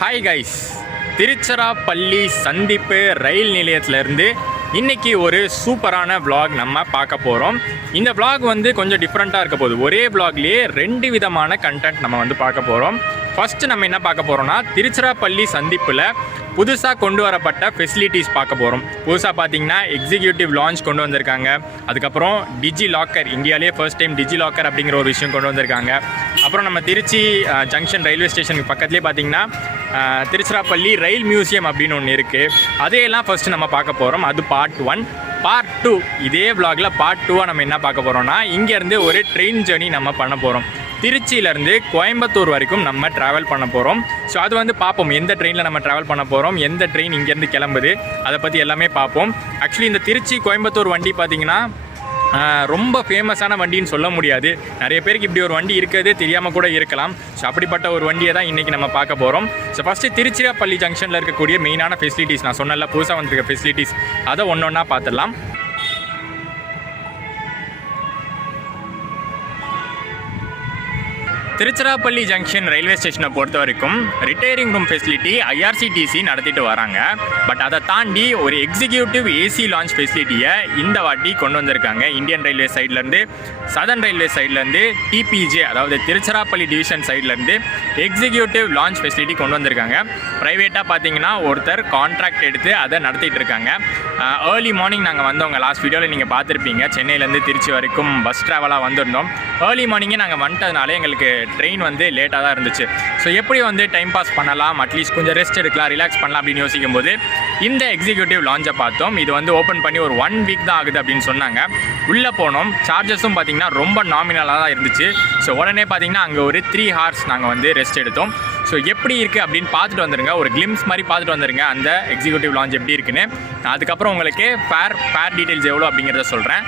Hi guys, Tiruchirappalli சந்திப்பு ரயில் நிலையத்திலேருந்து இன்றைக்கி ஒரு சூப்பரான vlog நம்ம பார்க்க போகிறோம். இந்த vlog வந்து கொஞ்சம் டிஃப்ரெண்ட்டாக இருக்க போகுது. ஒரே vlogலேயே 2 விதமான கண்டென்ட் நம்ம வந்து பார்க்க போகிறோம். ஃபஸ்ட்டு நம்ம என்ன பார்க்க போகிறோம்னா, திருச்சிராப்பள்ளி சந்திப்பில் புதுசாக கொண்டு வரப்பட்ட ஃபெசிலிட்டிஸ் பார்க்க போகிறோம். புதுசாக பார்த்தீங்கன்னா எக்ஸிக்யூட்டிவ் லான்ச் கொண்டு வந்திருக்காங்க. அதுக்கப்புறம் டிஜி லாக்கர், இந்தியாவிலே ஃபர்ஸ்ட் டைம் டிஜி லாக்கர் அப்படிங்கிற ஒரு விஷயம் கொண்டு வந்திருக்காங்க. அப்புறம் நம்ம திருச்சி ஜங்ஷன் ரயில்வே ஸ்டேஷனுக்கு பக்கத்துலேயே பார்த்தீங்கன்னா திருச்சிராப்பள்ளி ரயில் மியூசியம் அப்படின்னு ஒன்று இருக்குது. அதையெல்லாம் ஃபஸ்ட்டு நம்ம பார்க்க போகிறோம். அது பார்ட் 1. பார்ட் 2, இதே vlogல பார்ட் 2 நம்ம என்ன பார்க்க போகிறோம்னா, இங்கேருந்து ஒரு ட்ரெயின் ஜேர்னி நம்ம பண்ண போகிறோம். திருச்சியிலேருந்து கோயம்புத்தூர் வரைக்கும் நம்ம ட்ராவல் பண்ண போகிறோம். ஸோ அது வந்து பார்ப்போம், எந்த ட்ரெயினில் நம்ம ட்ராவல் பண்ண போகிறோம், எந்த ட்ரெயின் இங்கேருந்து கிளம்புது, அதை பற்றி எல்லாமே பார்ப்போம். ஆக்சுவலி இந்த திருச்சி கோயம்புத்தூர் வண்டி பார்த்திங்கன்னா ரொம்ப ஃபேமஸான வண்டின்னு சொல்ல முடியாது. நிறைய பேருக்கு இப்படி ஒரு வண்டி இருக்கிறதே தெரியாமல் கூட இருக்கலாம். ஸோ அப்படிப்பட்ட ஒரு வண்டியை தான் இன்றைக்கி நம்ம பார்க்க போகிறோம். ஸோ ஃபஸ்ட்டு திருச்சிராப்பள்ளி ஜங்ஷனில் இருக்கக்கூடிய மெயினான ஃபெசிலிட்டிஸ், நான் சொன்னல புதுசாக வந்திருக்க ஃபெசிலிட்டிஸ், அதை ஒன்று ஒன்றா பார்த்துடலாம். திருச்சிராப்பள்ளி ஜங்ஷன் ரயில்வே ஸ்டேஷனை பொறுத்த வரைக்கும் ரிட்டையரிங் ரூம் ஃபெசிலிட்டி ஐஆர்சிடிசி நடத்திட்டு வராங்க. பட் அதை தாண்டி ஒரு எக்ஸிக்யூட்டிவ் ஏசி லான்ச் ஃபெசிலிட்டியை இந்த வாட்டி கொண்டு வந்திருக்காங்க. இந்தியன் ரயில்வே சைட்லேருந்து, சதர்ன் ரயில்வே சைட்லேருந்து, டிபிஜே அதாவது திருச்சிராப்பள்ளி டிவிஷன் சைட்லேருந்து எக்ஸிக்யூட்டிவ் லான்ச் ஃபெசிலிட்டி கொண்டு வந்திருக்காங்க. ப்ரைவேட்டாக பார்த்தீங்கன்னா ஒருத்தர் கான்ட்ராக்ட் எடுத்து அதை நடத்திட்டு இருக்காங்க. ஏர்லி மார்னிங் நாங்கள் வந்தவங்க, லாஸ்ட் வீடியோவில் நீங்கள் பார்த்துருப்பீங்க, சென்னையிலேருந்து திருச்சி வரைக்கும் பஸ் ட்ராவலாக வந்திருந்தோம். ஏர்லி மார்னிங்கே நாங்கள் வந்துட்டதுனால எங்களுக்கு ட்ரெயின் வந்து லேட்டாக தான் இருந்துச்சு. ஸோ எப்படி வந்து டைம் பாஸ் பண்ணலாம், அட்லீஸ்ட் கொஞ்சம் ரெஸ்ட் எடுக்கலாம், ரிலாக்ஸ் பண்ணலாம் அப்படின்னு யோசிக்கும் போது இந்த எக்ஸிக்யூட்டிவ் லான்ச்சை பார்த்தோம். இது வந்து ஓப்பன் பண்ணி ஒரு 1 வீக் தான் ஆகுது அப்படின்னு சொன்னாங்க. உள்ளே போனோம், சார்ஜஸும் பார்த்திங்கன்னா ரொம்ப நாமினலாக தான் இருந்துச்சு. ஸோ உடனே பார்த்திங்கன்னா அங்கே ஒரு 3 hours நாங்கள் வந்து ரெஸ்ட் எடுத்தோம். ஸோ எப்படி இருக்குது அப்படின்னு பார்த்துட்டு வந்துடுங்க, ஒரு கிளிம்ஸ் மாதிரி பார்த்துட்டு வந்துடுங்க அந்த எக்ஸிக்யூட்டிவ் லான்ச் எப்படி இருக்குன்னு. அதுக்கப்புறம் உங்களுக்கு ஃபேர் டீட்டெயில்ஸ் எவ்வளோ அப்படிங்கிறத சொல்கிறேன்.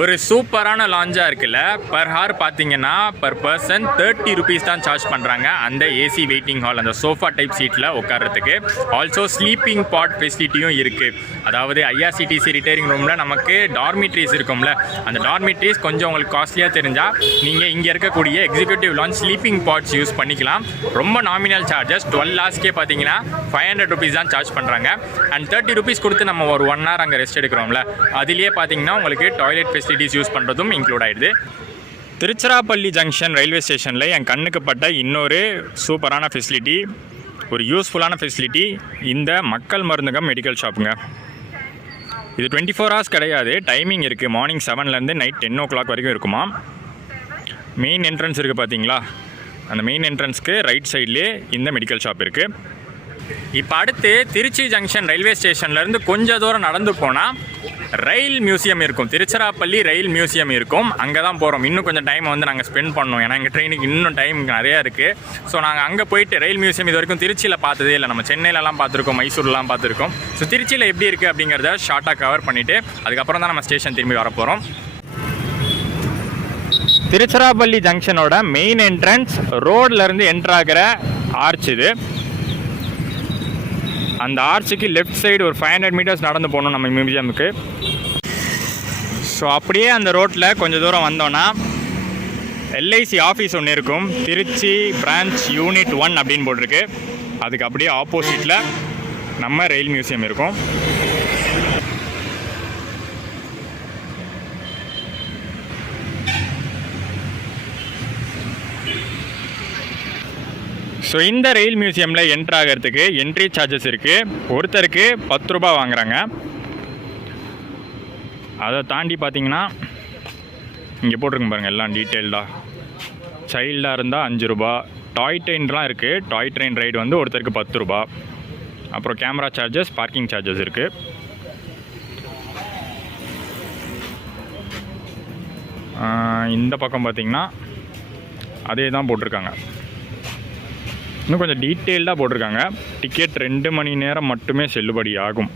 ஒரு சூப்பரான லான்ச்சாக இருக்குல்ல. பர் ஹார் பார்த்தீங்கன்னா பர் பர்சன் 30 rupees தான் சார்ஜ் பண்ணுறாங்க அந்த ஏசி வெயிட்டிங் ஹால், அந்த சோஃபா டைப் சீட்டில் உட்கார்றதுக்கு. ஆல்சோ ஸ்லீப்பிங் பாட் ஃபெசிலிட்டியும் இருக்குது. அதாவது ஐஆர்சிடிசி ரிட்டையரிங் ரூமில் நமக்கு டார்மிட்ரிஸ் இருக்கும்ல, அந்த டார்மிட்ரிஸ் கொஞ்சம் உங்களுக்கு காஸ்ட்லியாக தெரிஞ்சால் நீங்கள் இங்கே இருக்கக்கூடிய executive lounge sleeping pods use பண்ணிக்கலாம். ரொம்ப நாமினல் சார்ஜஸ் 12 hours பார்த்தீங்கன்னா 500 rupees தான் சார்ஜ் பண்ணுறாங்க. அண்ட் 30 rupees கொடுத்து நம்ம ஒரு 1 hour அங்கே ரெஸ்ட் எடுக்கிறோம்ல, அதுலேயே பார்த்தீங்கன்னா உங்களுக்கு டாய்லெட் ஃபெசிலிட்டிஸ் யூஸ் பண்ணுறதும் இன்க்ளூட் ஆகிடுது. திருச்சிராப்பள்ளி ஜங்ஷன் ரயில்வே ஸ்டேஷனில் என் கண்ணுக்கு பட்ட இன்னொரு சூப்பரான ஃபெசிலிட்டி, ஒரு யூஸ்ஃபுல்லான ஃபெசிலிட்டி, இந்த மக்கள் மருந்தகம் மெடிக்கல் ஷாப்புங்க. இது 24 hours கிடையாது, டைமிங் இருக்குது. மார்னிங் 7லேருந்து நைட் 10 o'clock வரைக்கும் இருக்குமா. மெயின் என்ட்ரன்ஸ் இருக்குது பார்த்தீங்களா, அந்த மெயின் என்ட்ரன்ஸ்க்கு ரைட் சைட்லேயே இந்த மெடிக்கல் ஷாப் இருக்குது. இப்போ அடுத்து திருச்சி ஜங்ஷன் ரயில்வே ஸ்டேஷன்லேருந்து கொஞ்சம் தூரம் நடந்து போனால் ரயில் மியூசியம் இருக்கும், திருச்சிராப்பள்ளி ரயில் மியூசியம் இருக்கும். அங்கே தான் போகிறோம். இன்னும் கொஞ்சம் டைம் வந்து நாங்கள் ஸ்பெண்ட் பண்ணோம், ஏன்னா எங்கள் ட்ரெயினுக்கு இன்னும் டைம் நிறையா இருக்குது. ஸோ நாங்கள் அங்கே போயிட்டு ரயில் மியூசியம் இது வரைக்கும் திருச்சியில் பார்த்ததே இல்லை. நம்ம சென்னையிலலாம் பார்த்துருக்கோம், மைசூர்லாம் பார்த்துருக்கோம். ஸோ திருச்சியில் எப்படி இருக்குது அப்படிங்கிறத ஷார்ட்டாக கவர் பண்ணிவிட்டு அதுக்கப்புறம் தான் நம்ம ஸ்டேஷன் திரும்பி வர போகிறோம். திருச்சிராப்பள்ளி ஜங்ஷனோட மெயின் என்ட்ரன்ஸ் ரோட்லேருந்து என்ட்ராகிற ஆர்ச் இது. அந்த ஆர்ச்சுக்கு லெஃப்ட் சைடு ஒரு 500 meters நடந்து போகணும் நம்ம மியூசியமுக்கு. ஸோ அப்படியே அந்த ரோட்டில் கொஞ்சம் தூரம் வந்தோன்னா எல்ஐசி ஆஃபீஸ் ஒன்று இருக்கும், திருச்சி பிரான்ச் யூனிட் 1 அப்படின்னு போட்டிருக்கு. அதுக்கு அப்படியே ஆப்போசிட்டில் நம்ம ரயில் மியூசியம் இருக்கும். ஸோ இந்த ரயில் மியூசியமில் என்ட்ரு ஆகிறதுக்கு என்ட்ரி சார்ஜஸ் இருக்குது. ஒருத்தருக்கு 10 ரூபா வாங்குறாங்க. அதை தாண்டி பார்த்தீங்கன்னா இங்கே போட்டிருங்க பாருங்கள் எல்லாம் டீட்டெயில்டாக. சைல்டாக இருந்தால் 5 ரூபா. டாய் ட்ரெயின்லாம் இருக்குது. டாய் ட்ரெயின் ரைடு வந்து ஒருத்தருக்கு 10 ரூபா. அப்புறம் கேமரா சார்ஜஸ், பார்க்கிங் சார்ஜஸ் இருக்குது. இந்த பக்கம் பார்த்திங்கன்னா அதே தான் போட்டிருக்காங்க. இன்னும் கொஞ்சம் டீட்டெயில்டாக போட்டிருக்காங்க. டிக்கெட் 2 மணி நேரம் மட்டுமே செல்லுபடி ஆகும்.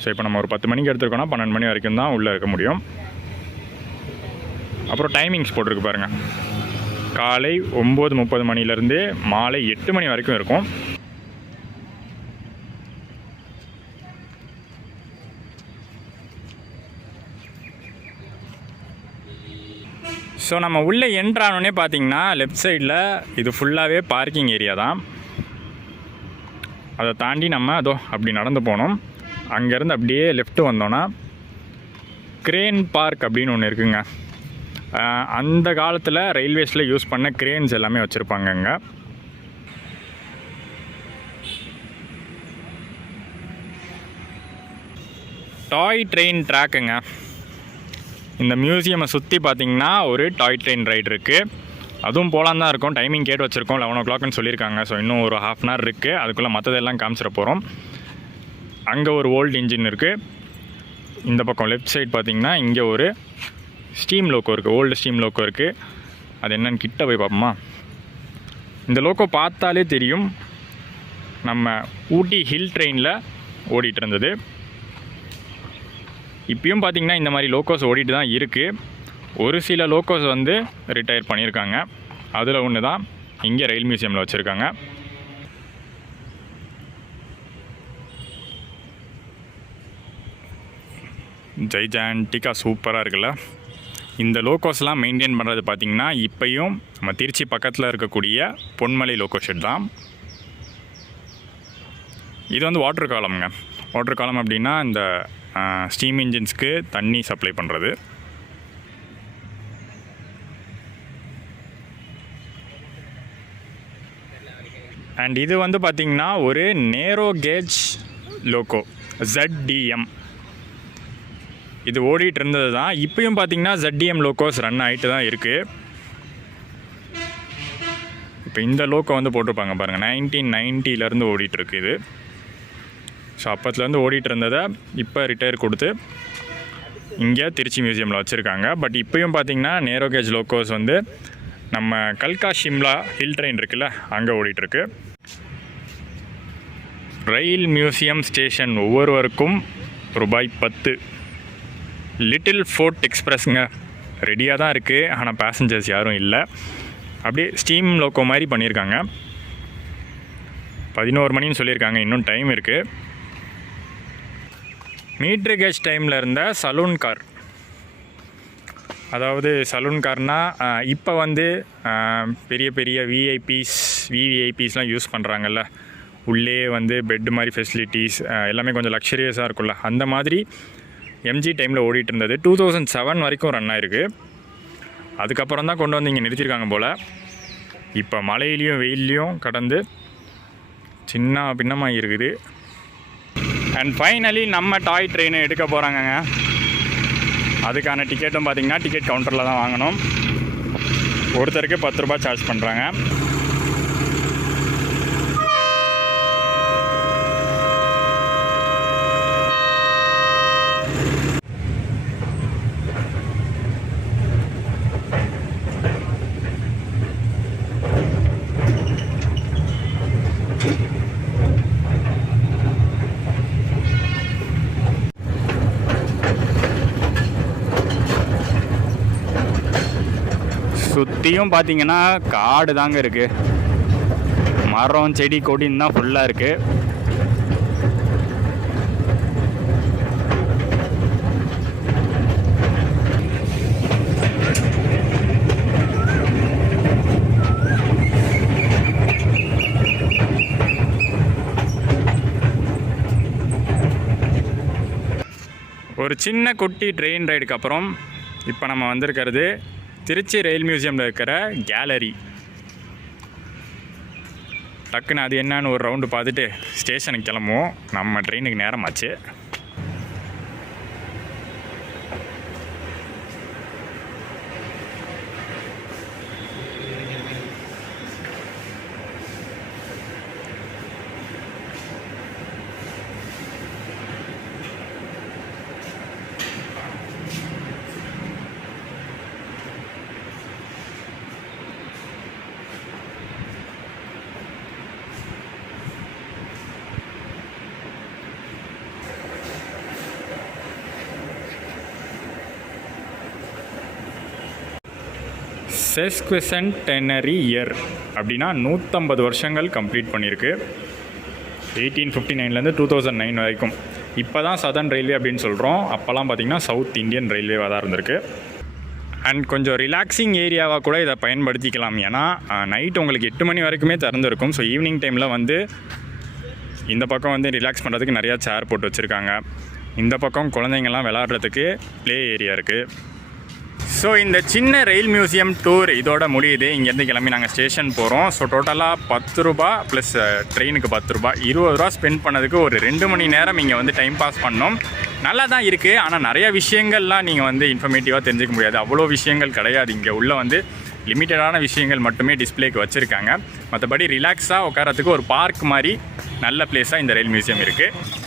ஸோ இப்போ நம்ம ஒரு 10 மணிக்கு எடுத்துருக்கோன்னா 12 மணி வரைக்கும் தான் உள்ளே இருக்க முடியும். அப்புறம் டைமிங்ஸ் போட்டிருக்கு பாருங்கள். காலை 9:30 மணிலேருந்து மாலை 8 மணி வரைக்கும் இருக்கும். ஸோ நம்ம உள்ளே என்ட்ரானோடனே பார்த்தீங்கன்னா லெஃப்ட் சைடில் இது ஃபுல்லாகவே பார்க்கிங் ஏரியா தான். அதை தாண்டி நம்ம அதோ அப்படி நடந்து போனோம். அங்கேருந்து அப்படியே லெஃப்ட் வந்தோன்னா கிரேன் பார்க் அப்படின்னு ஒன்று இருக்குங்க. அந்த காலத்தில் ரயில்வேஸில் யூஸ் பண்ண கிரேன்ஸ் எல்லாமே வச்சுருப்பாங்க அங்கே. டாய் ட்ரெயின் ட்ராக்குங்க. இந்த மியூசியமை சுற்றி பார்த்திங்கன்னா ஒரு டாய் ட்ரெயின் ரைடு இருக்குது. அதுவும் போகலான் தான் இருக்கும். டைமிங் கேட்டு வச்சுருக்கோம். 11 o'clockனு சொல்லியிருக்காங்க. ஸோ இன்னும் ஒரு ½ hour இருக்குது. அதுக்குள்ளே மற்றதெல்லாம் காமிச்சிட போகிறோம். அங்கே ஒரு ஓல்டு இன்ஜின் இருக்குது. இந்த பக்கம் லெஃப்ட் சைடு பார்த்திங்கன்னா இங்கே ஒரு ஸ்டீம் லோக்கோ இருக்குது. ஓல்டு ஸ்டீம் லோக்கோ இருக்குது. அது என்னென்னு கிட்ட போய் பார்ப்போமா? இந்த லோக்கோ பார்த்தாலே தெரியும் நம்ம ஊட்டி ஹில் ட்ரெயினில் ஓடிட்டு இருந்தது. இப்பயும் பார்த்திங்கன்னா இந்த மாதிரி லோக்கோஸ் ஓடிட்டு தான் இருக்குது. ஒரு சில லோக்கோஸ் வந்து ரிட்டையர் பண்ணியிருக்காங்க. அதில் ஒன்று தான் இங்கே ரயில் மியூசியமில் வச்சுருக்காங்க. ஜைஜான்டிக்காக சூப்பராக இருக்குல்ல. இந்த லோக்கோஸ்லாம் மெயின்டைன் பண்ணுறது பார்த்திங்கன்னா இப்போயும் நம்ம திருச்சி பக்கத்தில் இருக்கக்கூடிய பொன்மலை லோக்கோ ஷெட் தான். இது வந்து வாட்டர் காலம்ங்க. வாட்டர் காலம் அப்படின்னா இந்த ஸ்டீம் இன்ஜின்ஸ்க்கு தண்ணி சப்ளை பண்ணுறது. அண்ட் இது வந்து பார்த்திங்கன்னா ஒரு நேரோ கேஜ் லோக்கோ ZDM. இது ஓடிட்டு இருந்தது தான். இப்போயும் பார்த்திங்கன்னா ZDM லோக்கோஸ் ரன் ஆகிட்டு தான் இருக்குது. இப்போ இந்த லோக்கோ வந்து போட்டிருப்பாங்க பாருங்கள். 1990 ஓடிட்டுருக்கு இது. ஸோ அப்போத்துலேருந்து ஓடிட்டு இருந்ததை இப்போ ரிட்டையர் கொடுத்து இங்கே திருச்சி மியூசியமில் வச்சுருக்காங்க. பட் இப்போயும் பார்த்திங்கன்னா நேரோ கேஜ் லோக்கோஸ் வந்து நம்ம கல்கா ஷிம்லா ஹில் ட்ரெயின் இருக்குல்ல அங்கே ஓடிட்டுருக்கு. ரயில் மியூசியம் ஸ்டேஷன் ஒவ்வொருவருக்கும் ₹10. லிட்டில் ஃபோர்ட் எக்ஸ்பிரஸ்ங்க ரெடியாக தான் இருக்குது. ஆனால் பேசஞ்சர்ஸ் யாரும் இல்லை. அப்படியே ஸ்டீம் லோக்கோ மாதிரி பண்ணியிருக்காங்க. 11 மணின்னு சொல்லியிருக்காங்க. இன்னும் டைம் இருக்குது. மீட்ரு கேஜ் டைமில் இருந்த சலூன் கார், அதாவது சலூன் கார்னால் இப்போ வந்து பெரிய பெரிய விவிஐபிஸ்லாம் யூஸ் பண்ணுறாங்கல்ல. உள்ளே வந்து பெட்டு மாதிரி ஃபெசிலிட்டிஸ் எல்லாமே கொஞ்சம் லக்ஸரியஸாக இருக்குல்ல. அந்த மாதிரி எம்ஜி டைமில் ஓடிட்டு இருந்தது. 2007 வரைக்கும் ரன் ஆயிருக்கு. அதுக்கப்புறம் தான் கொண்டு வந்து இங்கே நிறுத்தியிருக்காங்க போல். இப்போ மழையிலையும் வெயிலையும் கடந்து சின்ன பின்னமாக இருக்குது. அண்ட் ஃபைனலி நம்ம டாய் ட்ரெயினை எடுக்க போகிறாங்கங்க. அதுக்கான டிக்கெட்டும் பார்த்திங்கன்னா டிக்கெட் கவுண்டரில் தான் வாங்கணும். ஒருத்தருக்கு 10 ரூபா சார்ஜ் பண்ணுறாங்க. சுற்றியும் பார்த்தீங்கன்னா காடு தாங்க இருக்குது. மரம் செடி கொடின்னு தான் ஃபுல்லாக இருக்குது. ஒரு சின்ன குட்டி ட்ரெயின் ரைடுக்கு அப்புறம் இப்போ நம்ம வந்திருக்கிறது திருச்சி ரயில் மியூசியமில் இருக்கிற கேலரி. டக்குன்னு அது என்னன்னு ஒரு ரவுண்டு பார்த்துட்டு ஸ்டேஷனுக்கு கிளம்புவோம். நம்ம ட்ரெயினுக்கு நேரமாச்சு. செஸ்குவெசன்டெனரி இயர் அப்படின்னா 150 வருஷங்கள் கம்ப்ளீட் பண்ணியிருக்கு. 1859லேருந்து 2009 வரைக்கும். இப்போ தான் சதர்ன் ரயில்வே அப்படின்னு சொல்கிறோம். அப்போல்லாம் பார்த்திங்கன்னா சவுத் இந்தியன் ரயில்வேவாக தான் இருந்திருக்கு. அண்ட் கொஞ்சம் ரிலாக்ஸிங் ஏரியாவாக கூட இதை பயன்படுத்திக்கலாம். ஏன்னா நைட் உங்களுக்கு 8 மணி வரைக்குமே திறந்துருக்கும். ஸோ ஈவினிங் டைமில் வந்து இந்த பக்கம் வந்து ரிலாக்ஸ் பண்ணுறதுக்கு நிறையா சேர் போட்டு வச்சுருக்காங்க. இந்த பக்கம் குழந்தைங்கள்லாம் விளாட்றதுக்கு ப்ளே ஏரியா இருக்குது. ஸோ இந்த சின்ன ரயில் மியூசியம் டூர் இதோட முடியுது. இங்கேருந்து கிளம்பி நாங்கள் ஸ்டேஷன் போகிறோம். ஸோ டோட்டலாக 10 ரூபா ப்ளஸ் ட்ரெயினுக்கு 10 ரூபா, 20 ரூபா ஸ்பெண்ட் பண்ணதுக்கு ஒரு 2 மணி நேரம் இங்கே வந்து டைம் பாஸ் பண்ணோம். நல்லா தான் இருக்குது. ஆனால் நிறையா விஷயங்கள்லாம் நீங்கள் வந்து இன்ஃபர்மேட்டிவாக தெரிஞ்சுக்க முடியாது. அவ்வளோ விஷயங்கள் கிடையாது. இங்கே உள்ள வந்து லிமிட்டடான விஷயங்கள் மட்டுமே டிஸ்பிளேக்கு வச்சுருக்காங்க. மற்றபடி ரிலாக்ஸாக உட்காரத்துக்கு ஒரு பார்க் மாதிரி நல்ல பிளேஸாக இந்த ரயில் மியூசியம் இருக்குது.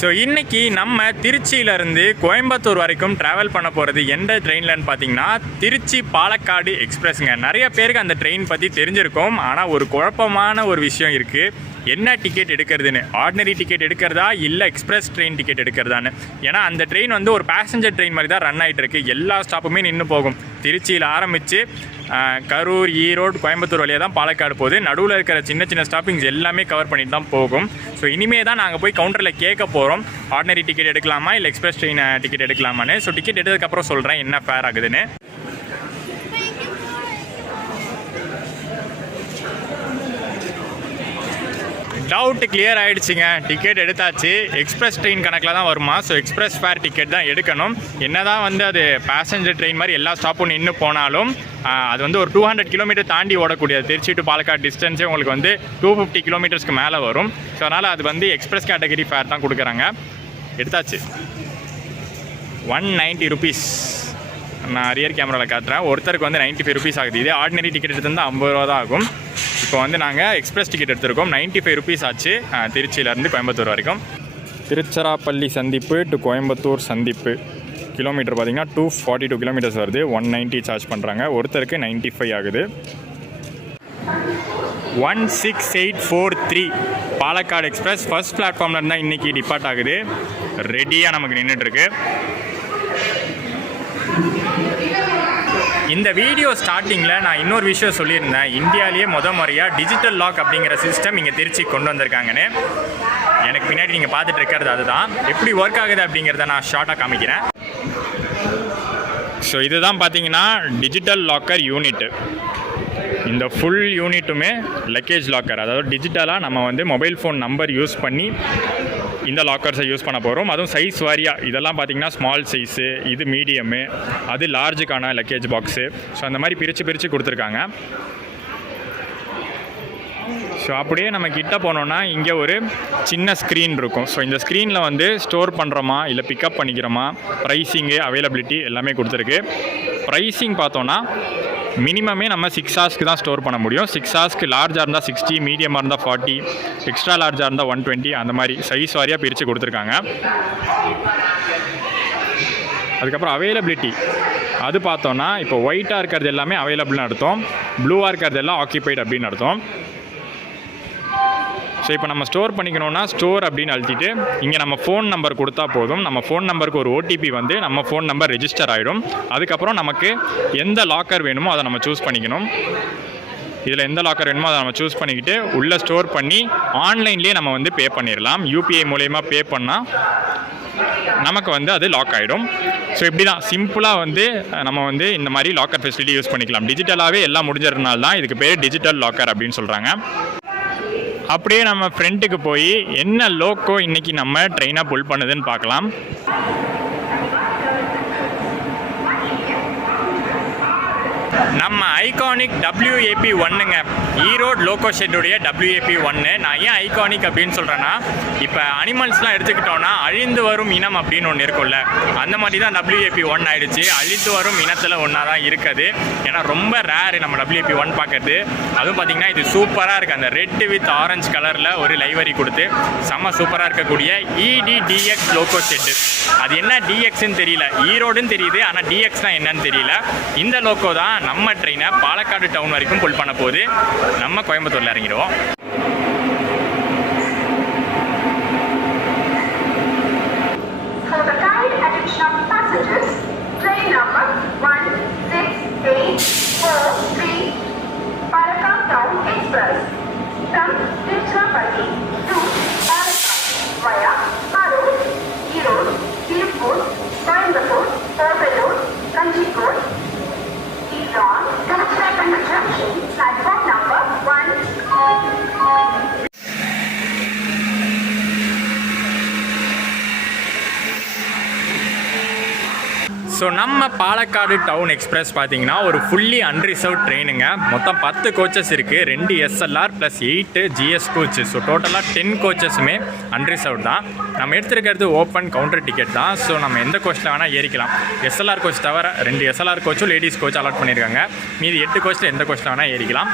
ஸோ இன்றைக்கி நம்ம திருச்சியிலேருந்து கோயம்புத்தூர் வரைக்கும் ட்ராவல் பண்ண போகிறது எந்த ட்ரெயின்லன்னு பார்த்தீங்கன்னா திருச்சி பாலக்காடு எக்ஸ்பிரஸ்ங்க. நிறைய பேருக்கு அந்த ட்ரெயின் பற்றி தெரிஞ்சிருக்கும். ஆனால் ஒரு குழப்பமான ஒரு விஷயம் இருக்குது. என்ன டிக்கெட் எடுக்கிறதுன்னு, ஆர்டினரி டிக்கெட் எடுக்கிறதா இல்லை எக்ஸ்பிரஸ் ட்ரெயின் டிக்கெட் எடுக்கிறதான்னு. ஏன்னா அந்த ட்ரெயின் வந்து ஒரு பேசஞ்சர் ட்ரெயின் மாதிரி தான் ரன் ஆகிட்டு இருக்குது. எல்லா ஸ்டாப்புமே நின்று போகும். திருச்சியில் ஆரம்பித்து கரூர், ஈரோடு, கோயம்புத்தூர் வழியாக தான் பாலக்காடு போகுது. நடுவில் இருக்கிற சின்ன சின்ன ஸ்டாப்பிங்ஸ் எல்லாமே கவர் பண்ணிட்டு தான் போகும். ஸோ இனிமே தான் நாங்கள் போய் கவுண்டரில் கேட்க போகிறோம், ஆர்டினரி டிக்கெட் எடுக்கலாமா இல்லை எக்ஸ்பிரஸ் ட்ரெயின் டிக்கெட் எடுக்கலாமான்னு. ஸோ டிக்கெட் எடுத்ததுக்கப்புறம் சொல்கிறேன் என்ன ஃபேர் ஆகுதுன்னு. டவுட் கிளியர் ஆகிடுச்சிங்க. டிக்கெட் எடுத்தாச்சு. எக்ஸ்பிரஸ் ட்ரெயின் கணக்கில் தான் வருமா. ஸோ எக்ஸ்பிரஸ் ஃபேர் டிக்கெட் தான் எடுக்கணும். என்ன தான் வந்து அது பேசஞ்சர் ட்ரெயின் மாதிரி எல்லா ஸ்டாப்பும் நின்று போனாலும் அது வந்து ஒரு 200 கிலோமீட்டர் தாண்டி ஓடக்கூடியது. திருச்சி டு பாலக்காடு டிஸ்டன்ஸே உங்களுக்கு வந்து 250 கிலோமீட்டர்ஸ்க்கு மேலே வரும். ஸோ அதனால் அது வந்து எக்ஸ்பிரஸ் கேட்டகரி ஃபேர் தான் கொடுக்குறாங்க. எடுத்தாச்சு. 190 ருபீஸ். நான் ரியர் கேமராவில் காட்டுறேன். ஒருத்தருக்கு வந்து 95 ருபீஸ் ஆகுது. இதே ஆர்டினரி டிக்கெட் எடுத்திருந்தால் 50 ரூபா தான் ஆகும். இப்போ வந்து நாங்கள் எக்ஸ்பிரஸ் டிக்கெட் எடுத்திருக்கோம். 95 ருபீஸ் ஆச்சு திருச்சியிலேருந்து கோயம்புத்தூர் வரைக்கும். திருச்சிராப்பள்ளி சந்திப்பு டு கோயம்புத்தூர் சந்திப்பு கிலோமீட்டர் பார்த்திங்கன்னா 242 கிலோமீட்டர்ஸ் வருது. 190 சார்ஜ் பண்ணுறாங்க. ஒருத்தருக்கு 95 ஆகுது. 16843 பாலக்காடு எக்ஸ்பிரஸ் ஃபர்ஸ்ட் பிளாட்ஃபார்மில் இருந்தால் இன்றைக்கி டிபார்ட் ஆகுது. ரெடியாக நமக்கு நின்றுட்டுருக்கு. இந்த வீடியோ ஸ்டார்டிங்கில் நான் இன்னொரு விஷயம் சொல்லியிருந்தேன். இந்தியாவிலேயே முறையாக டிஜிட்டல் லாக் அப்படிங்கிற சிஸ்டம் இங்கே திருச்சி கொண்டு வந்திருக்காங்கன்னு. எனக்கு பின்னாடி நீங்கள் பார்த்துட்டு இருக்கிறது அதுதான். எப்படி ஒர்க் ஆகுது அப்படிங்கிறத நான் ஷார்ட்டாக காமிக்கிறேன். ஸோ இதுதான் பார்த்தீங்கன்னா டிஜிட்டல் லாக்கர் யூனிட்டு. இந்த ஃபுல் யூனிட்டுமே லக்கேஜ் லாக்கர். அதாவது டிஜிட்டலாக நம்ம வந்து மொபைல் ஃபோன் நம்பர் யூஸ் பண்ணி இந்த லாக்கர்ஸை யூஸ் பண்ண போகிறோம். அதுவும் சைஸ் வாரியாக. இதெல்லாம் பார்த்திங்கன்னா ஸ்மால் சைஸு, இது மீடியமு, அது லார்ஜுக்கான லக்கேஜ் பாக்ஸு. ஸோ அந்த மாதிரி பிரித்து கொடுத்துருக்காங்க. ஸோ அப்படியே நம்ம கிட்ட போனோன்னா இங்கே ஒரு சின்ன ஸ்க்ரீன் இருக்கும். ஸோ இந்த ஸ்க்ரீனில் வந்து ஸ்டோர் பண்ணுறோமா இல்லை பிக்கப் பண்ணிக்கிறோமா, ப்ரைஸிங்கு, அவைலபிலிட்டி எல்லாமே கொடுத்துருக்கு. ப்ரைஸிங் பார்த்தோன்னா மினிமமே நம்ம 6 ஹார்ஸ்க்கு தான் ஸ்டோர் பண்ண முடியும். 6 ஹார்ஸ்க்கு லார்ஜாக இருந்தால் 60, மீடியமாக இருந்தால் 40, எக்ஸ்ட்ரா லார்ஜாக இருந்தால் 120, அந்த மாதிரி சைஸ் வாரியாக பிரித்து கொடுத்துருக்காங்க. அதுக்கப்புறம் அவைலபிலிட்டி அது பார்த்தோன்னா இப்போ ஒயிட்டாக இருக்கிறது எல்லாமே அவைலபிள்னு அர்த்தம், ப்ளூவாக இருக்கிறது எல்லாம் ஆக்கியபைட் அப்படின்னு அர்த்தம். ஸோ இப்போ நம்ம ஸ்டோர் பண்ணிக்கணும்னா ஸ்டோர் அப்படின்னு அழுத்திட்டு இங்கே நம்ம ஃபோன் நம்பர் கொடுத்தா போதும். நம்ம ஃபோன் நம்பருக்கு ஒரு ஓடிபி வந்து நம்ம ஃபோன் நம்பர் ரெஜிஸ்டர் ஆகிடும். அதுக்கப்புறம் நமக்கு எந்த லாக்கர் வேணுமோ அதை நம்ம சூஸ் பண்ணிக்கணும். இதில் எந்த லாக்கர் வேணுமோ அதை நம்ம சூஸ் பண்ணிக்கிட்டு உள்ளே ஸ்டோர் பண்ணி ஆன்லைன்லேயே நம்ம வந்து பே பண்ணிடலாம். யூபிஐ மூலயமா பே பண்ணால் நமக்கு வந்து அது லாக் ஆகிடும். ஸோ இப்படி தான் சிம்பிளாக வந்து நம்ம வந்து இந்த மாதிரி லாக்கர் ஃபெசிலிட்டி யூஸ் பண்ணிக்கலாம். டிஜிட்டலாகவே எல்லாம் முடிஞ்சதுனால தான் இதுக்கு பேர் டிஜிட்டல் லாக்கர் அப்படின்னு சொல்கிறாங்க. அப்படியே நம்ம ஃப்ரெண்ட்டுக்கு போய் என்ன லோக்கோ இன்றைக்கி நம்ம ட்ரெயினாக புல் பண்ணுதுன்னு பார்க்கலாம். நம்ம ஐகானிக் WAP1ங்க, ஈரோடு லோகோ ஷெட்டுடைய WAP1. நான் ஏன் ஐகானிக் அப்படின்னு சொல்கிறேன்னா, இப்போ அனிமல்ஸ்லாம் எடுத்துக்கிட்டோன்னா அழிந்து வரும் இனம் அப்படின்னு ஒன்று இருக்கும்ல, அந்த மாதிரி தான் WAP1 ஆயிடுச்சு. அழிந்து வரும் இனத்தில் ஒன்றா தான் இருக்குது. ஏன்னா ரொம்ப ரேரு நம்ம WAP1 பார்க்கறது. அதுவும் பார்த்திங்கன்னா இது சூப்பராக இருக்குது. அந்த ரெட் வித் ஆரஞ்சு கலரில் ஒரு லைவரி கொடுத்து செம்ம சூப்பராக இருக்கக்கூடிய EDDX லோகோ ஷெட்டு. அது என்ன DXன்னு தெரியல, ஈரோடுன்னு தெரியுது, ஆனால் DXனா என்னன்னு தெரியல. இந்த லோகோ தான் நம்ம ட்ரெயினை பாலக்காடு டவுன் வரைக்கும் புல் பண்ண போகுது. நம்ம கோயம்புத்தூரில் இறங்கிடுவோம். ஸோ நம்ம பாலக்காடு டவுன் எக்ஸ்பிரஸ் பார்த்தீங்கன்னா ஒரு ஃபுல்லி அன்ரிசர்வ் ட்ரெயினுங்க. மொத்தம் 10 கோச்சஸ் இருக்குது, 2 SLR plus 8 GS coach. So டோட்டலாக 10 கோச்சஸுமே அன்ரிசர்வ் தான். நம்ம எடுத்துருக்கிறது ஓப்பன் கவுண்டர் டிக்கெட் தான். ஸோ நம்ம எந்த கோச்சில் வேணால் ஏறிக்கலாம். SLR கோச் தவிர 2 SLR கோச்சும் லேடிஸ் கோச் அலாட் பண்ணியிருக்காங்க. மீதி 8 கோச்சில் எந்த கோச்சில் வேணால் ஏறிக்கலாம்.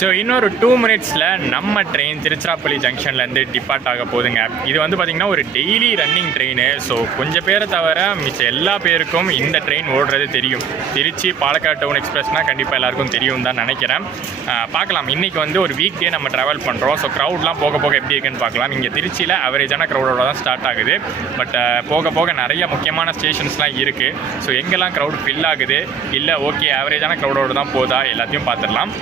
ஸோ இன்னொரு 2 மினிட்ஸில் நம்ம ட்ரெயின் திருச்சிராப்பள்ளி ஜங்ஷன்லேருந்து டிபார்ட் ஆக போகுதுங்க. இது வந்து பார்த்திங்கன்னா ஒரு டெய்லி ரன்னிங் ட்ரெயின். ஸோ கொஞ்சம் பேரை தவிர மிச்சம் எல்லா பேருக்கும் இந்த ட்ரெயின் ஓடுறது தெரியும். திருச்சி பாலக்காடு டவுன் எக்ஸ்பிரஸ்னால் கண்டிப்பாக எல்லாருக்கும் தெரியும் தான் நினைக்கிறேன். பார்க்கலாம், இன்றைக்கி வந்து ஒரு வீக் டே நம்ம ட்ராவல் பண்ணுறோம். ஸோ க்ரௌட்லாம் போக போக எப்படி இருக்குன்னு பார்க்கலாம். இங்கே திருச்சியில் அவரேஜான க்ரௌடோட தான் ஸ்டார்ட் ஆகுது. பட் போக போக நிறைய முக்கியமான ஸ்டேஷன்ஸ்லாம் இருக்குது. ஸோ எங்கெல்லாம் க்ரௌட் ஃபில் ஆகுது, இல்லை ஓகே அவரேஜான க்ரௌடோடு தான் போதா, எல்லாத்தையும் பார்த்துடலாம்.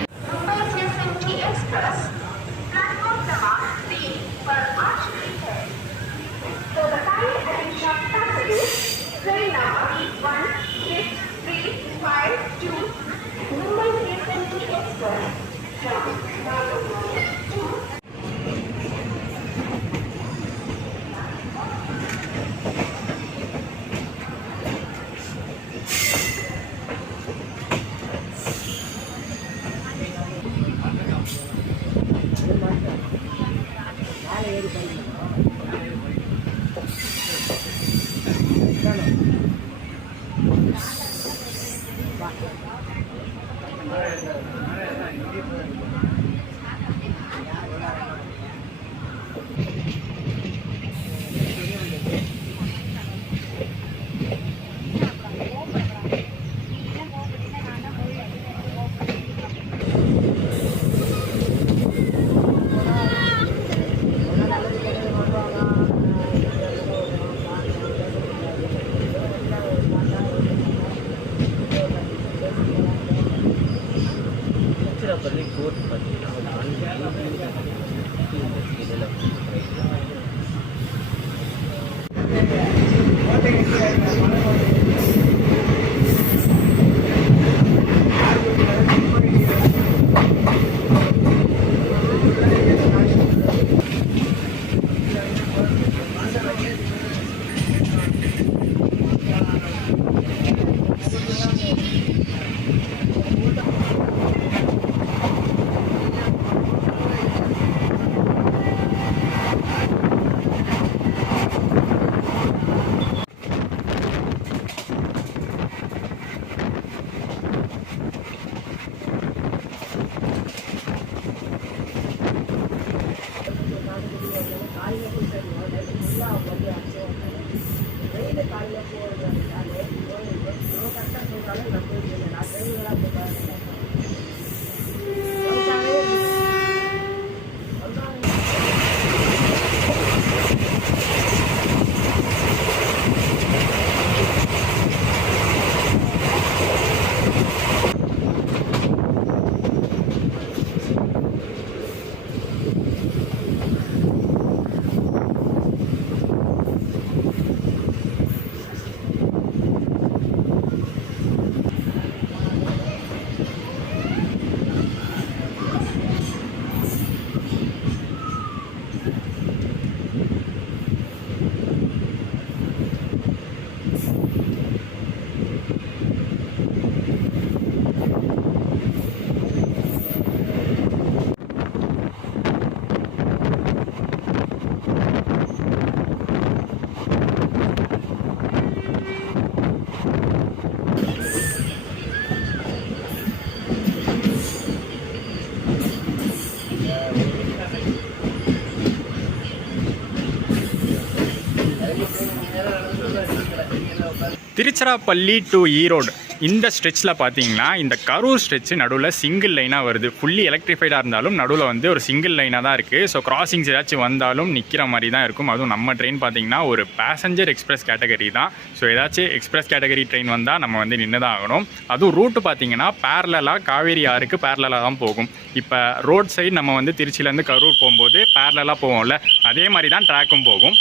திருச்சிராப்பள்ளி டு ஈரோடு இந்த ஸ்ட்ரெச்சில் பார்த்தீங்கன்னா இந்த கரூர் ஸ்ட்ரெச் நடுவில் சிங்கிள் லைனாக வருது. ஃபுல்லி எலக்ட்ரிஃபைடாக இருந்தாலும் நடுவில் வந்து ஒரு சிங்கிள் லைனாக தான் இருக்குது. ஸோ கிராசிங்ஸ் ஏதாச்சும் வந்தாலும் நிற்கிற மாதிரி தான் இருக்கும். அதுவும் நம்ம ட்ரெயின் பார்த்தீங்கன்னா ஒரு பேசஞ்சர் எக்ஸ்பிரஸ் கேட்டகரி தான். ஸோ ஏதாச்சும் எக்ஸ்பிரஸ் கேட்டகரி ட்ரெயின் வந்தால் நம்ம வந்து நின்று தான் ஆகணும். அதுவும் ரூட்டு பார்த்தீங்கன்னா பேரலாக காவேரி ஆறுக்கு பேரலாக தான் போகும். இப்போ ரோட் சைடு நம்ம வந்து திருச்சியிலேருந்து கரூர் போகும்போது பேரலாக போவோம்ல, அதே மாதிரி தான் ட்ராக்கும் போகும்.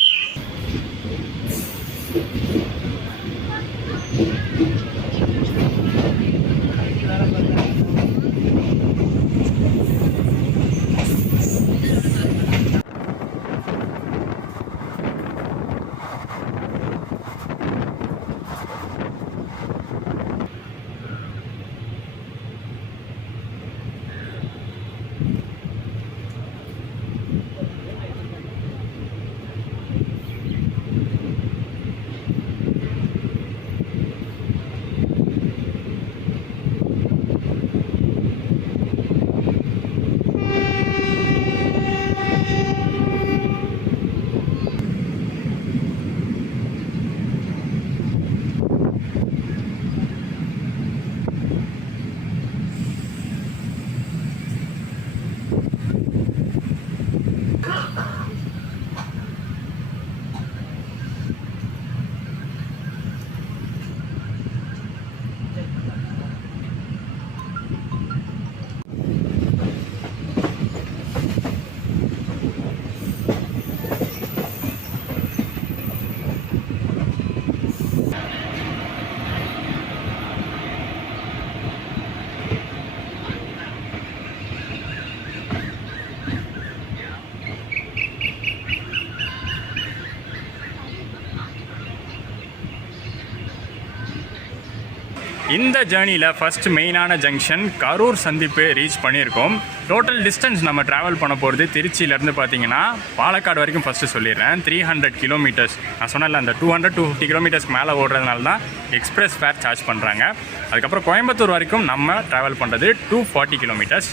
இந்த ஜேர்னியில் ஃபஸ்ட் மெயினான ஜங்ஷன் கரூர் சந்திப்பு ரீச் பண்ணியிருக்கோம். டோட்டல் டிஸ்டன்ஸ் நம்ம ட்ராவல் பண்ண போகிறது திருச்சியிலேருந்து பார்த்தீங்கன்னா பாலக்காடு வரைக்கும் ஃபஸ்ட்டு சொல்லிடுறேன். 300 கிலோமீட்டர்ஸ். நான் சொன்னல அந்த 200-250 கிலோமீட்டர்ஸ்க்கு மேலே ஓடுறதுனால தான் எக்ஸ்பிரஸ் ஃபேர் சார்ஜ் பண்ணுறாங்க. அதுக்கப்புறம் கோயம்புத்தூர் வரைக்கும் நம்ம ட்ராவல் பண்ணுறது 240 கிலோமீட்டர்ஸ்.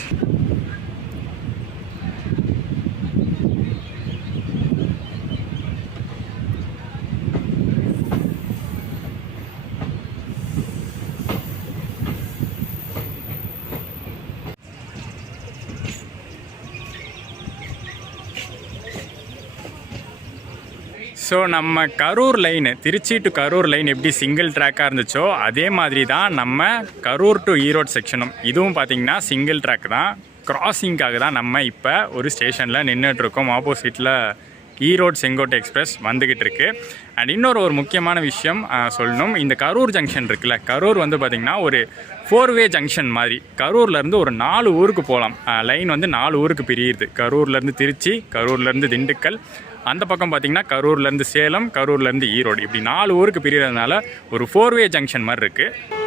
ஸோ நம்ம Karur line Tiruchi to Karur line எப்படி சிங்கிள் ட்ராக்காக இருந்துச்சோ அதே மாதிரி தான் நம்ம கரூர் டு ஈரோடு செக்ஷனும். இதுவும் பார்த்திங்கன்னா சிங்கிள் ட்ராக் தான். கிராசிங்காக தான் நம்ம இப்போ ஒரு ஸ்டேஷனில் நின்றுட்டுருக்கோம். ஆப்போசிட்டில் ஈரோடு செங்கோட்டை எக்ஸ்பிரஸ் வந்துக்கிட்டு இருக்குது. அண்ட் இன்னொரு முக்கியமான விஷயம் சொல்லணும். இந்த கரூர் ஜங்ஷன் இருக்குல்ல, கரூர் வந்து பார்த்திங்கன்னா ஒரு 4-வே ஜங்ஷன் மாதிரி. கரூர்லேருந்து ஒரு 4 ஊருக்கு போகலாம். லைன் வந்து 4 ஊருக்கு பிரியுது. கரூர்லேருந்து திருச்சி, கரூர்லேருந்து திண்டுக்கல், அந்த பக்கம் பார்த்திங்கன்னா கரூர்லேருந்து சேலம், கரூர்லேருந்து ஈரோடு, இப்படி 4 ஊருக்கு பிரியறதுனால ஒரு 4-வே ஜங்ஷன் மாதிரி இருக்குது.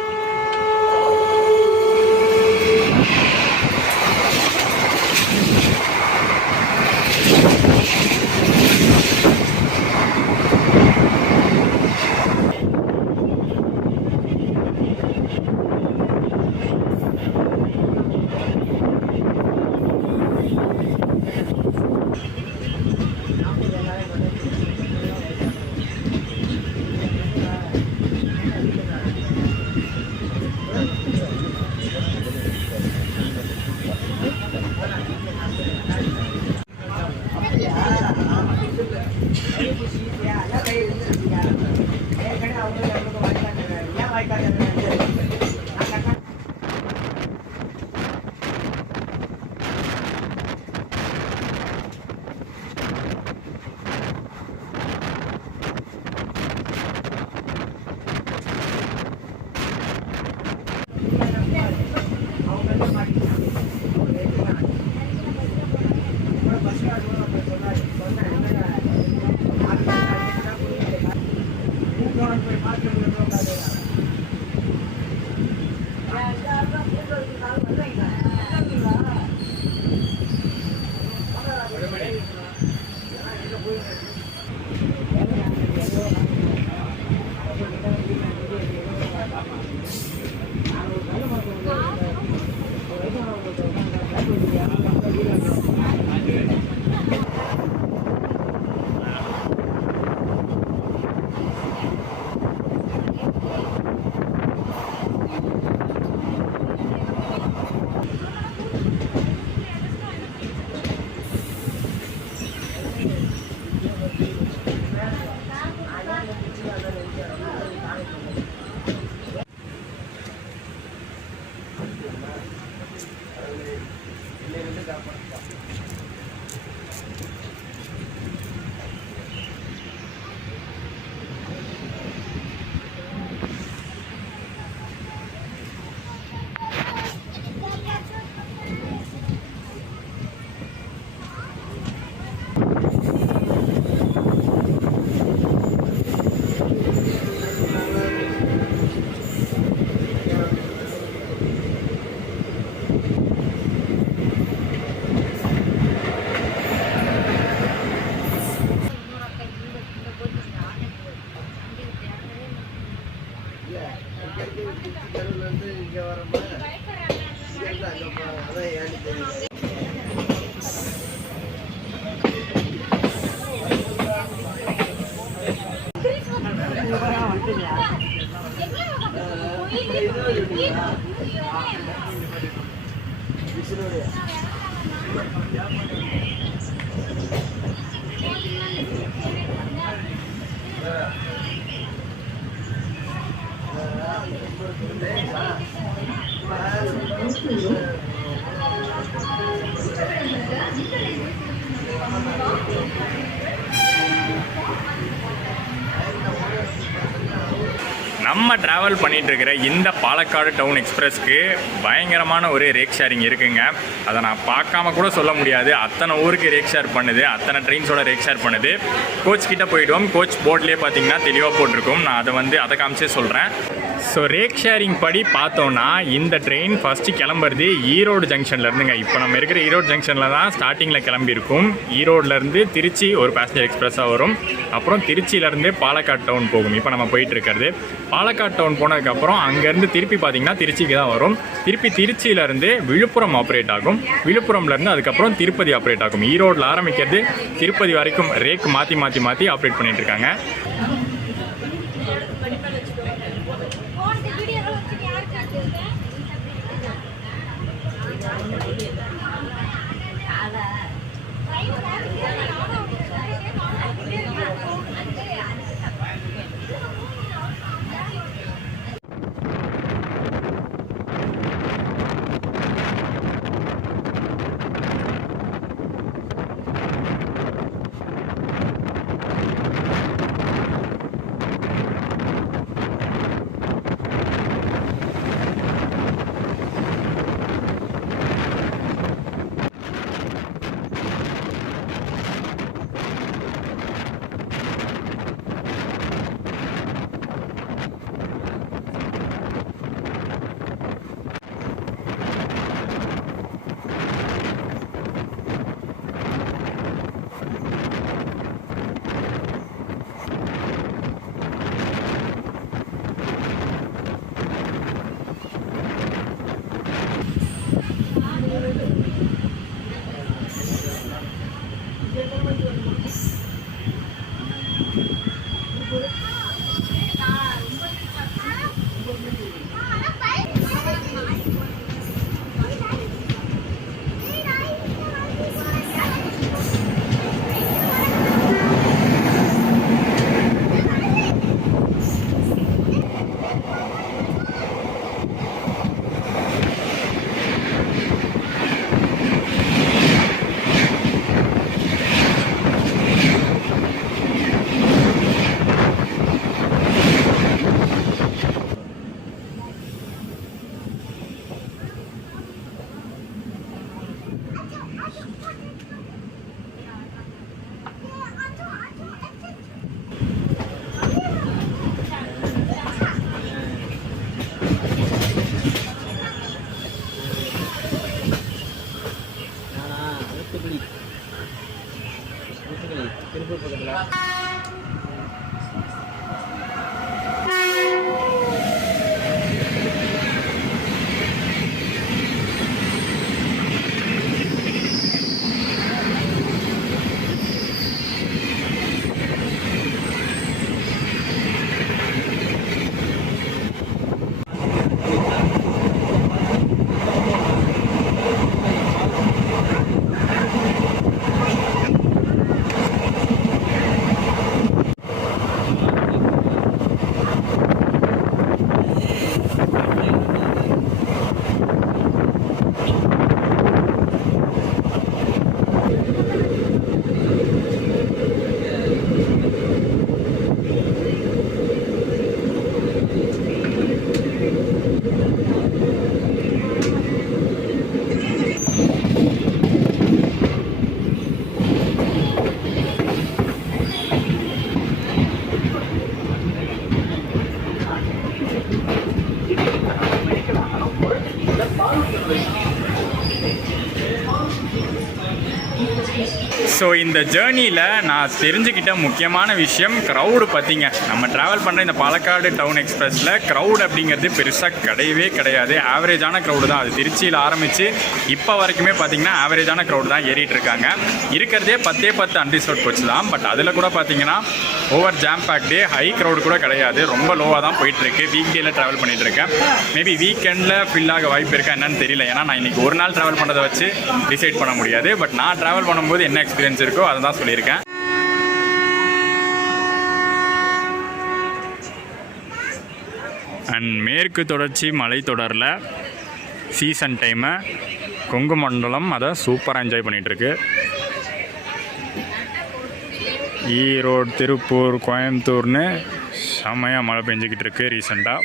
நம்ம ட்ராவல் பண்ணிகிட்டு இருக்கிற இந்த பாலக்காடு டவுன் எக்ஸ்பிரஸ்க்கு பயங்கரமான ஒரு ரேக் ஷேரிங் இருக்குங்க. அதை நான் பார்க்காம கூட சொல்ல முடியாது. அத்தனை ஊருக்கு ரேக் ஷேர் பண்ணுது, அத்தனை ட்ரெயின்ஸோட ரேக் ஷேர் பண்ணுது. கோச் கிட்டே போயிடுவோம். கோச் போர்ட்லேயே பார்த்தீங்கன்னா தெளிவாக போட்டிருக்கும். நான் அதை காமிச்சே சொல்கிறேன். ஸோ ரேக் ஷேரிங் படி பார்த்தோன்னா இந்த ட்ரெயின் ஃபஸ்ட்டு கிளம்புறது ஈரோடு ஜங்ஷன்லேருந்துங்க. இப்போ நம்ம இருக்கிற ஈரோடு ஜங்ஷனில் தான் ஸ்டார்டிங்கில் கிளம்பியிருக்கும். ஈரோடுலேருந்து திருச்சி ஒரு பேசஞ்சர் எக்ஸ்பிரஸாக வரும். அப்புறம் திருச்சியிலேருந்து பாலக்காடு டவுன் போகும். இப்போ நம்ம போயிட்டு இருக்கிறது பாலக்காடு டவுன் போனதுக்கப்புறம் அங்கேருந்து திருப்பி பார்த்தீங்கன்னா திருச்சிக்கு தான் வரும். திருப்பி திருச்சியிலேருந்து விழுப்புரம் ஆப்ரேட் ஆகும். விழுப்புரம்லேருந்து அதுக்கப்புறம் திருப்பதி ஆப்ரேட் ஆகும். ஈரோடில் ஆரம்பிக்கிறது திருப்பதி வரைக்கும் ரேக் மாற்றி ஆப்ரேட் பண்ணிகிட்டு இருக்காங்க. ஸோ இந்த ஜேர்னியில் நான் தெரிஞ்சுக்கிட்ட முக்கியமான விஷயம் க்ரௌடு பார்த்தீங்க. நம்ம ட்ராவல் பண்ணுற இந்த பாலக்காடு டவுன் எக்ஸ்பிரஸில் க்ரௌட் அப்படிங்கிறது பெருசாக கிடையவே கிடையாது. ஆவரேஜான க்ரௌடு தான். அது திருச்சியில் ஆரம்பித்து இப்போ வரைக்குமே பார்த்தீங்கன்னா ஆவரேஜான க்ரௌடு தான் ஏறிட்டு இருக்காங்க. இருக்கிறதே 10 அன்ரிசர்வ் கோச் தான். பட் அதில் கூட பார்த்தீங்கன்னா ஓவர் ஜாம் பேக்டே, ஹை க்ரௌடு கூட கிடையாது. ரொம்ப லோவாக தான் போயிட்டுருக்கு. வீக் டேயில் ட்ராவல் பண்ணிகிட்ருக்கேன். மேபி வீக்கெண்டில் ஃபில் ஆக வாய்ப்பு இருக்கா என்னன்னு தெரியல. ஏன்னா நான் இன்றைக்கி ஒரு நாள் ட்ராவல் பண்ணுறதை வச்சு டிசைட் பண்ண முடியாது. பட் நான் ட்ராவல் பண்ணும்போது என்ன எக்ஸ்பீரியன்ஸ் இருக்கோ அதை தான் சொல்லியிருக்கேன். அண்ட் மேற்கு தொடர்ச்சி மலைத்தொடரில் சீசன் டைமை கொங்கு மண்டலம் அதை சூப்பராக என்ஜாய் பண்ணிகிட்ருக்கு. ஈரோடு, திருப்பூர், கோயம்புத்தூர்னு செம்மையாக மழை பெஞ்சிக்கிட்டு இருக்கு ரீசெண்டாக.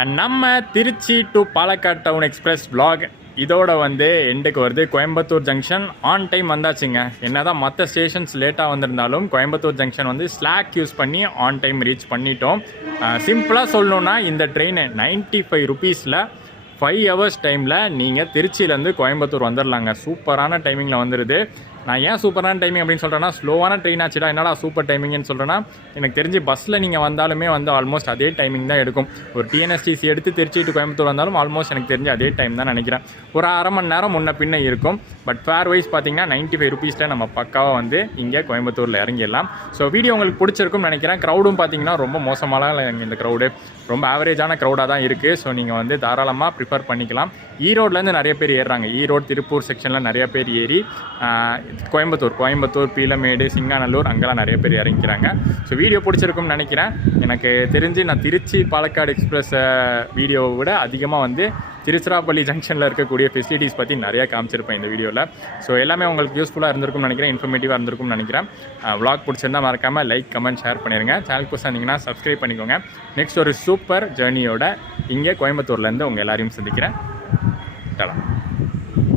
அண்ட் நம்ம Tiruchi to Palakkad town express vlog இதோட வந்து எண்டுக்கு வருது. கோயம்புத்தூர் ஜங்ஷன் ஆன் டைம் வந்தாச்சுங்க. என்னதான் மற்ற ஸ்டேஷன்ஸ் லேட்டாக வந்திருந்தாலும் கோயம்புத்தூர் ஜங்ஷன் வந்து ஸ்லாக் யூஸ் பண்ணி ஆன் டைம் ரீச் பண்ணிட்டோம். சிம்பிளாக சொல்லணுன்னா இந்த ட்ரெயின் 95 ருபீஸில் 5 ஹவர்ஸ் டைமில் நீங்கள் திருச்சியிலேருந்து கோயம்புத்தூர் வந்துடலாங்க. சூப்பரான டைமிங்கில் வந்துடுது. நான் ஏன் சூப்பரான டைமிங் அப்படின்னு சொல்கிறேன்னா, ஸ்லோவான ட்ரெயின் ஆச்சுடா என்னடா சூப்பர் டைமிங்னு சொல்கிறேன்னா, எனக்கு தெரிஞ்சு பஸ்ஸில் நீங்கள் வந்தாலுமே வந்து ஆல்மோஸ்ட் அதே டைமிங் தான் எடுக்கும். ஒரு டிஎன்எஸ்டிசி எடுத்து திருச்சி டு கோயம்புத்தூர் வந்தாலும் ஆல்மோஸ்ட் எனக்கு தெரிஞ்சு அதே டைம் தான் நினைக்கிறேன். ஒரு அரை மணி நேரம் முன்ன பின்ன இருக்கும். பட் ஃபேர் வைஸ் பார்த்தீங்கன்னா 95 ருபீஸில் நம்ம பக்காவாக வந்து இங்கே கோயம்புத்தூரில் இறங்கிடலாம். ஸோ வீடியோ உங்களுக்கு பிடிச்சிருக்கும்னு நினைக்கிறேன். க்ரௌடும் பார்த்தீங்கன்னா ரொம்ப மோசமாலாம் இந்த க்ரௌடு ரொம்ப ஆவரேஜான க்ரௌடாக தான் இருக்குது. ஸோ நீங்கள் வந்து தாராளமாக ப்ரிஃபர் பண்ணிக்கலாம். ஈரோட்லேருந்து நிறைய பேர் ஏறுறாங்க. ஈரோடு திருப்பூர் செக்ஷனில் நிறைய பேர் ஏறி கோயம்புத்தூர் பீலமேடு சிங்காநல்லூர் அங்கெல்லாம் நிறைய பேர் இறங்கிக்கிறாங்க. ஸோ வீடியோ பிடிச்சிருக்கும்னு நினைக்கிறேன். எனக்கு தெரிஞ்சு நான் திருச்சி பாலக்காடு எக்ஸ்பிரஸ் வீடியோவை விட அதிகமாக வந்து திருச்சிராப்பள்ளி ஜங்ஷனில் இருக்கக்கூடிய ஃபெசிலிட்டிஸ் பற்றி நிறையா காமிச்சிருப்பேன் இந்த வீடியோவில். ஸோ எல்லாமே உங்களுக்கு யூஸ்ஃபுல்லாக இருந்திருக்கும்னு நினைக்கிறேன், இன்ஃபர்மேட்டிவாக இருந்திருக்கும்னு நினைக்கிறேன். விளாக் பிடிச்சிருந்தால் மறக்காமல் லைக் கமெண்ட் ஷேர் பண்ணிடுங்க. சேனல் புதுசாக இருந்தீங்கன்னா சப்ஸ்கிரைப் பண்ணிக்கோங்க. நெக்ஸ்ட் ஒரு சூப்பர் ஜேர்னியோட இங்கே கோயம்புத்தூர்லேருந்து உங்கள் எல்லாரையும் சந்திக்கிறேன். டடா.